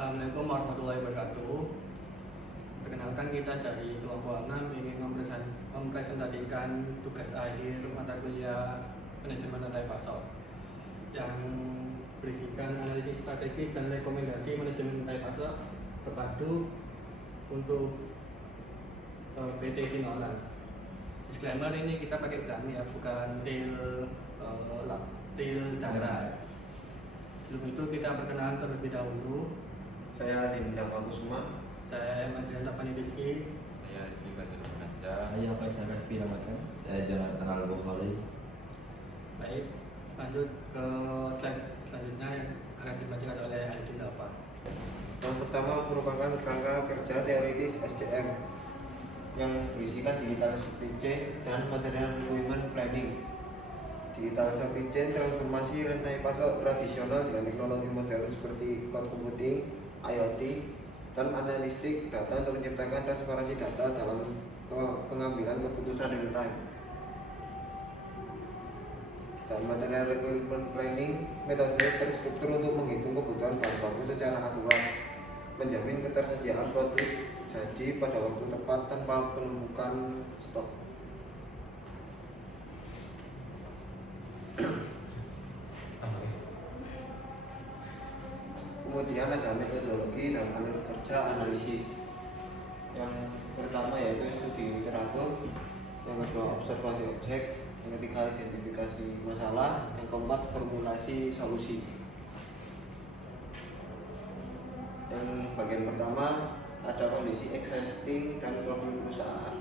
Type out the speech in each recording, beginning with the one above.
Assalamualaikum warahmatullahi wabarakatuh. Perkenalkan, kita dari kelompok 6 ingin mempresentasikan tugas akhir mata kuliah manajemen rantai pasok yang berisikan analisis strategis dan rekomendasi manajemen rantai pasok terpadu untuk PT Sinolan. Disclaimer, ini kita pakai dummy ya, bukan real data. Sebelum itu kita perkenalan terlebih dahulu. Saya Dinda Kusuma. Saya Madrian Tafani Rizky. Saya Rizky Fadil Manja. Saya Faisal Raffi Ramadan. Saya Jonathan Al-Bukhari. Baik, lanjut ke slide selanjutnya yang akan dibacakan oleh Aldin Dava. Yang pertama merupakan kerangka kerja teoritis SCM yang berisikan digital supply chain dan material requirement planning. Digital supply chain transformasi rantai pasok tradisional dengan teknologi modern seperti cloud computing, IoT, dan analistik data untuk menciptakan transparansi data dalam pengambilan keputusan real time. Dan material requirement planning, metode terstruktur untuk menghitung kebutuhan bahan baku secara akurat, menjamin ketersediaan produk jadi pada waktu tepat tanpa penumpukan stok. Kemudian ada metodologi dan alur kerja analisis. Yang pertama yaitu studi literatur, yang kedua observasi objek, yang ketiga identifikasi masalah, yang keempat formulasi solusi. Yang bagian pertama ada kondisi existing dan profil perusahaan.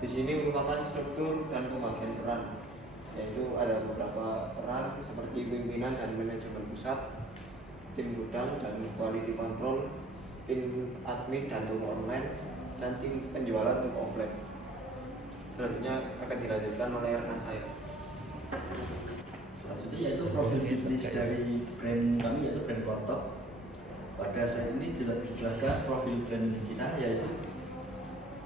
Di sini merupakan struktur dan pembagian peran, yaitu ada beberapa peran seperti pimpinan dan manajemen pusat, tim gudang dan quality control, tim admin dan toko online, dan tim penjualan toko offline. Selanjutnya akan dilanjutkan oleh rekan saya. Selanjutnya yaitu profil bisnis dari brand kami, yaitu brand Klotok. Pada saat ini dijelaskan profil brand kita yaitu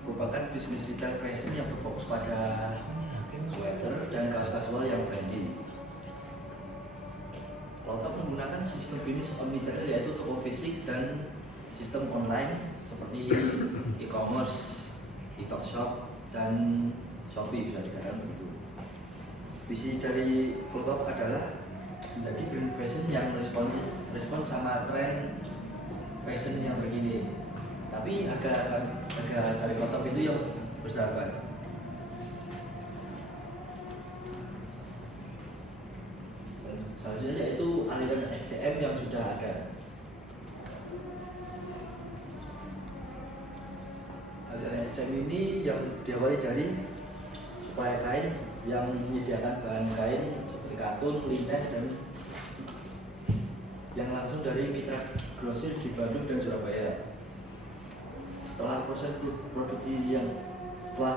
merupakan bisnis retail fashion yang berfokus pada sweater dan kaos kasual yang branding. Klotok menggunakan sistem bisnis omnichannel yaitu toko fisik dan sistem online seperti e-commerce, TikTok Shop, dan Shopee bisa dikatakan begitu. Visi dari Klotok adalah menjadi brand fashion yang respon sama tren fashion yang begini. Tapi harga dari Klotok itu yang bersahabat. Selanjutnya yaitu aliran SCM yang sudah ada. Aliran SCM ini yang diawali dari supplier kain yang menyediakan bahan kain seperti katun, lintes, dan yang langsung dari mitra grosir di Bandung dan Surabaya. Setelah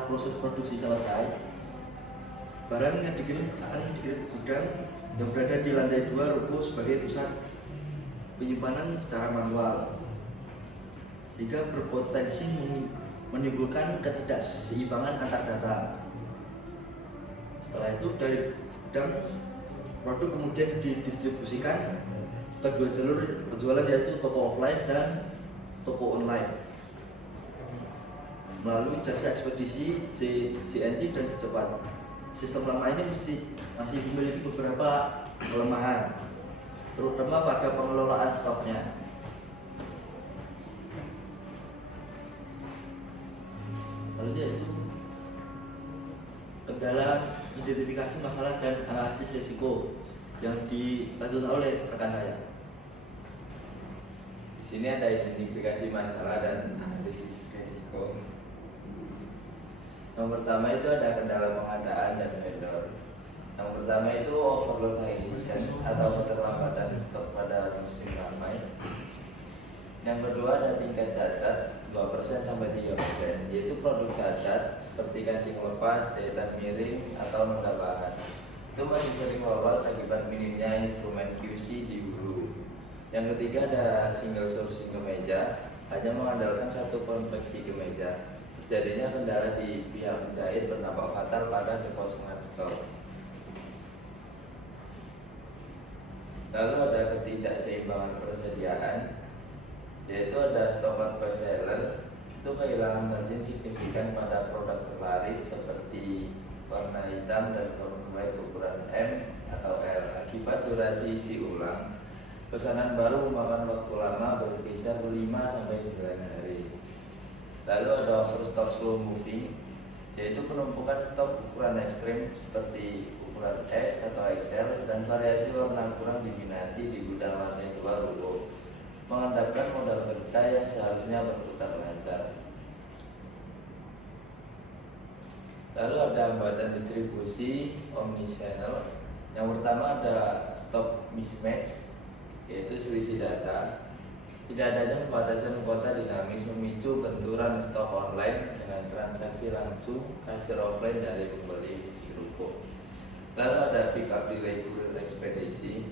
proses produksi selesai, barang yang dikirim akan dikirim ke gudang yang berada di lantai 2 ruko sebagai pusat penyimpanan secara manual, sehingga berpotensi menimbulkan ketidakseimbangan antar data. Setelah itu dari gudang produk kemudian didistribusikan ke dua jalur penjualan yaitu toko offline dan toko online melalui jasa ekspedisi JNT dan Secepat. Sistem lama ini masih memiliki beberapa kelemahan, terutama pada pengelolaan stoknya. Selanjutnya itu kendala identifikasi masalah dan analisis risiko yang dilanjutkan oleh rekan saya. Di sini ada identifikasi masalah dan analisis risiko. Yang pertama itu ada kendala pengadaan dan vendor. Yang pertama itu overload high season atau keterlambatan stok pada musim ramai. Yang kedua ada tingkat cacat 2% sampai 3%, yaitu produk cacat seperti kancing lepas, jahitan miring, atau noda bahan. Itu masih sering lolos akibat minimnya instrumen QC di hulu. Yang ketiga ada single sourcing kemeja, hanya mengandalkan satu konveksi kemeja. Terjadinya kendala di pihak penjahit berdampak fatal pada kekosongan stok. Lalu ada ketidakseimbangan persediaan, yaitu ada stock best seller itu kehilangan margin signifikan pada produk terlaris seperti warna hitam dan warna white ukuran M atau L akibat durasi isi ulang. Pesanan baru memakan waktu lama berkisar 5 sampai 9 hari. Lalu ada overstock slow moving, yaitu penumpukan stok ukuran ekstrim seperti ukuran S atau XL dan variasi warna kurang diminati di gudang lantai 2 ruko, mengandalkan modal kerja yang seharusnya berputar lancar. Lalu ada hambatan distribusi omnichannel. Yang pertama ada stock mismatch, yaitu selisih data. Tidak adanya pembatasan kuota dinamis memicu benturan stok online dengan transaksi langsung kasir offline dari pembeli di ruko. Lalu ada pick up delay kurir ekspedisi.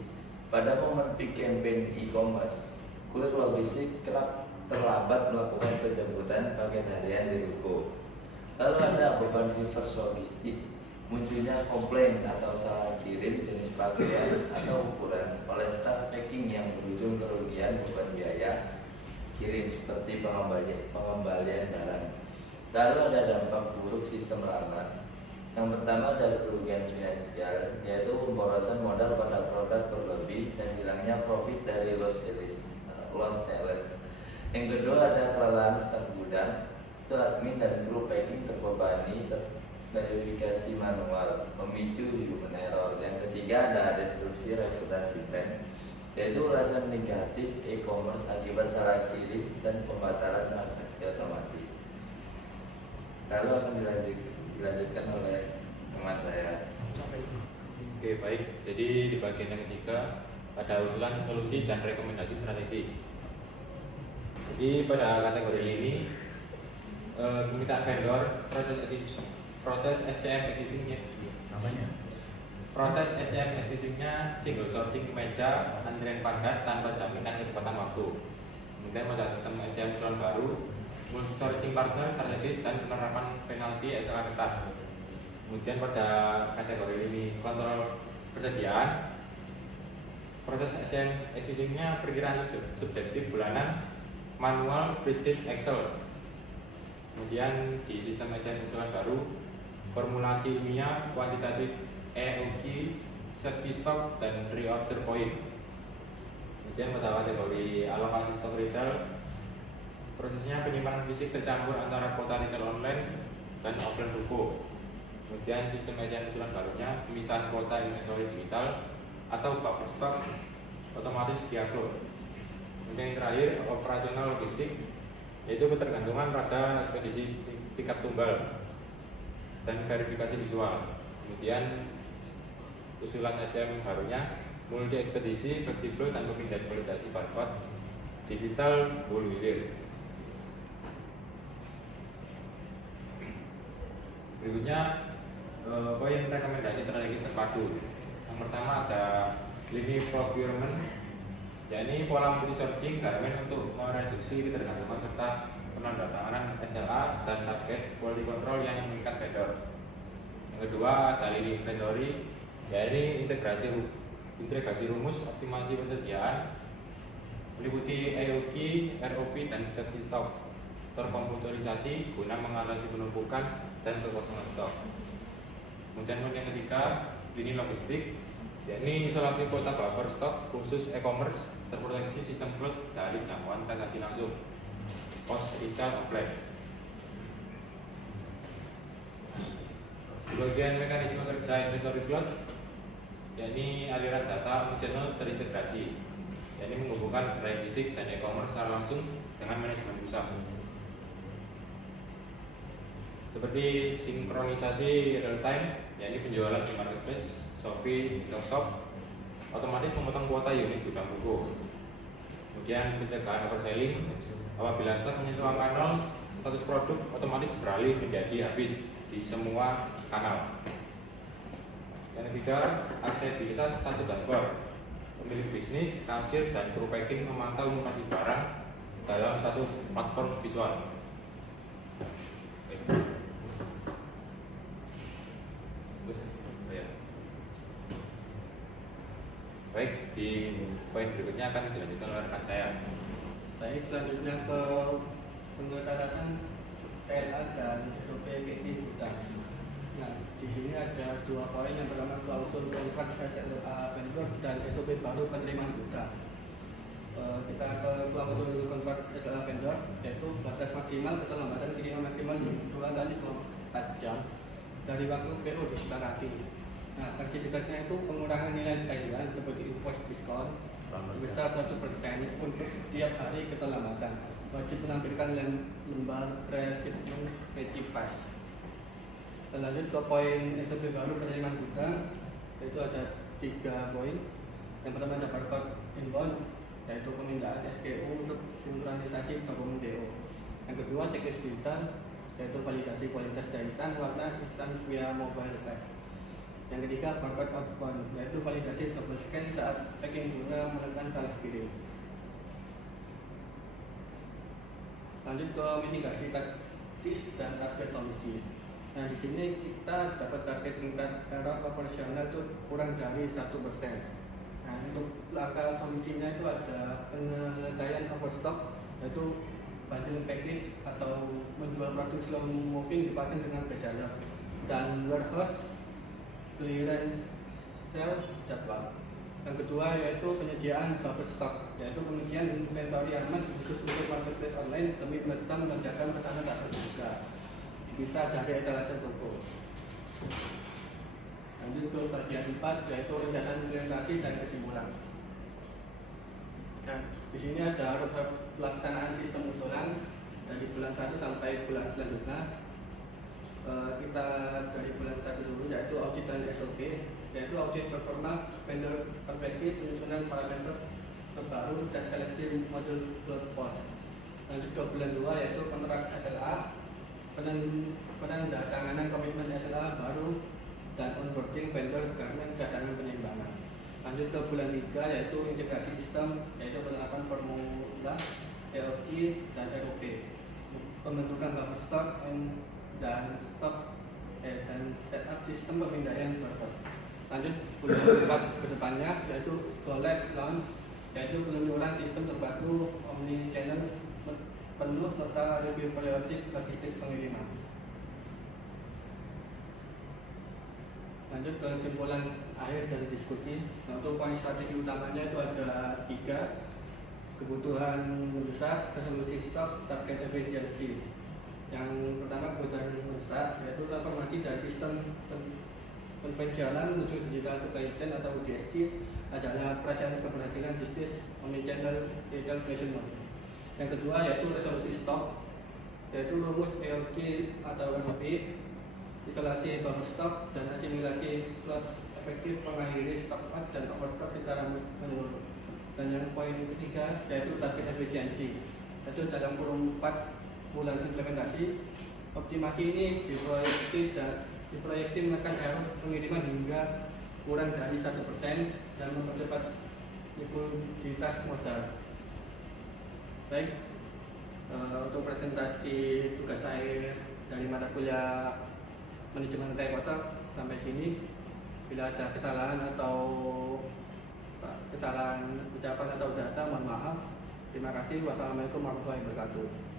Pada momen peak campaign e-commerce, kurir logistik kerap terlambat melakukan penjemputan paket harian di ruko. Lalu ada beban reverse logistik, munculnya komplain atau salah kirim jenis pakaian atau ukuran oleh staf packing yang berujung kerugian beban biaya kirim seperti pengembalian barang. Lalu ada dampak buruk sistem lama. Yang pertama ada kerugian finansial, yaitu pemborosan modal pada produk berlebih dan hilangnya profit dari lost sales. Yang kedua ada kelelahan staf gudang, itu admin dan kru packing terbebani verifikasi manual, memicu human error. Yang ketiga ada destruksi reputasi brand, yaitu ulasan negatif e-commerce akibat salah kirim dan pembatalan transaksi otomatis. Lalu akan dilanjutkan oleh teman saya. Oke, baik. Jadi di bagian yang ketiga ada usulan solusi dan rekomendasi strategis. Jadi pada kategori ini meminta vendor proses SCM existingnya. Proses SCM existingnya single sourcing kemeja, antrian padat tanpa jaminan kecepatan waktu. Kemudian pada sistem SCM usulan baru, multi sourcing partner strategis dan penerapan penalti SLA ketat. Kemudian pada kategori ini kontrol persediaan, proses SCM existingnya perkiraan subjektif bulanan, manual, spreadsheet, Excel. Kemudian di sistem SCM usulan baru, formulasi ilmiah, kuantitatif EOG, safety stock, dan reorder point. Kemudian pada kategori alokasi stok retail, prosesnya penyimpanan fisik tercampur antara kuota retail online dan offline ruko. Kemudian sistem SCM usulan barunya, pemisahan kuota inventory digital atau buffer stock otomatis via cloud. Kemudian yang terakhir, operasional logistik, yaitu ketergantungan pada ekspedisi pick-up tunggal dan verifikasi visual. Kemudian usulan SCM barunya multi ekspedisi fleksibel dan pemindahan validasi barcode digital whole hilir. Berikutnya poin rekomendasi strategis terpadu. Yang pertama ada lini procurement, yakni pola multi sourcing garment untuk mereduksi ketergantungan serta penandatanganan SLA dan target quality control yang mengikat vendor. Yang kedua ada lini inventory, yakni integrasi rumus optimasi persediaan meliputi EOQ, ROP, dan safety stock terkomputerisasi guna mengatasi penumpukan dan kekosongan stok. Kemudian yang ketiga, lini logistik, yakni isolasi kuota buffer stok khusus e-commerce terproteksi sistem cloud dari jangkauan transaksi langsung pos retail offline. Di bagian mekanisme kerja inventory cloud, yakni aliran data omnichannel terintegrasi, yakni menghubungkan gerai fisik dan e-commerce secara langsung dengan manajemen pusat. Seperti sinkronisasi real time, yakni penjualan di marketplace, Shopee, TikTok Shop, otomatis memotong kuota unit gudang buku. Kemudian pencegahan overselling, apabila stok menyentuh angka 0, status produk otomatis beralih menjadi habis di semua kanal. Yang ketiga, aksesibilitas satu dashboard. Pemilik bisnis, kasir, dan kru packing memantau lokasi barang dalam satu platform visual. Baik, di poin berikutnya akan dilanjutkan oleh rekan saya. Baik, selanjutnya ke pengetatan TLA dan SOP PI hutang. Nah, di sini ada 2 poin. Yang pertama klausul kontrak SLA vendor dan SOP baru penerimaan hutang. Kita ke klausul kontrak SLA vendor, yaitu batas maksimal keterlambatan kiriman maksimal 2 kali 24 jam dari waktu PO disepakati. Nah, sanksi tegasnya itu pengurangan nilai tagihan seperti invoice diskon sebesar 1% untuk setiap hari keterlambatan. Wajib menampilkan lembar presentment pass. Lanjut ke poin SOP baru penerimaan hutang, yaitu ada 3 poin. Yang pertama ada barcode inbound, yaitu pemindahan SKU untuk sinkronisasi dokumen DO. Yang kedua checklist digital, yaitu validasi kualitas jahitan warna instan via mobile app. Yang ketiga barcode outbound, yaitu validasi double scan saat packing guna menekan salah kirim. Lanjut ke mitigasi taktis dan target solusi. Nah, di sini kita dapat target tingkat error operasional itu kurang dari 1%. Nah, untuk langkah solusinya itu ada penyelesaian overstock, yaitu bundle package atau menjual produk slow moving dipasang dengan bestseller, dan warehouse clearance sale jadwal. Yang kedua yaitu penyediaan buffer stock, yaitu penyediaan inventory aman khusus untuk marketplace online demi mengerjakan pesanan tak terduga, bisa dari etalase toko. Lanjut ke bagian 4, yaitu rencana implementasi dan kesimpulan. Nah, di sini ada roadmap pelaksanaan sistem usulan dari bulan 1 sampai bulan selanjutnya. Kita dari bulan 1 dulu, yaitu audit dan SOP, yaitu audit performa vendor konveksi, penyusunan parameter terbaru dan seleksi modul cloud post. Lanjut ke bulan 2, yaitu kontrak SLA, penandatanganan komitmen SLA baru dan onboarding vendor karena cadangan penyimpanan. Lanjut ke bulan 3, yaitu integrasi sistem, yaitu penerapan formula ERP dan ROP, pembentukan buffer stock dan setup sistem pemindahan barcode. Lanjut bulan 4 ke depannya, yaitu go live launch, yaitu peluncuran sistem terbaru omni channel penuh serta review periodik logistik pengiriman. Lanjut ke kesimpulan akhir dari diskusi. Nah, untuk poin strategi utamanya itu ada 3: kebutuhan mendesak, resolusi stok, target efisiensi. Yang pertama kebutuhan mendesak, yaitu transformasi dari sistem konvensional menuju digital supply chain atau DSC adalah perasaan keberhasilan bisnis omnichannel retail fashion model. Yang kedua yaitu resolusi stok, yaitu rumus ERP atau ROP, isolasi buffer stock dan asimilasi slot efektif mengakhiri stok out dan overstock secara menyeluruh. Dan yang poin ketiga yaitu target efisiensi, yaitu dalam kurun 4 bulan implementasi, optimasi ini diproyeksi menekan error pengiriman hingga kurang dari 1% dan mempercepat likuiditas modal. Baik, untuk presentasi tugas akhir dari mata kuliah manajemen rantai pasar sampai sini. Bila ada kesalahan ucapan atau data, mohon maaf. Terima kasih. Wassalamualaikum warahmatullahi wabarakatuh.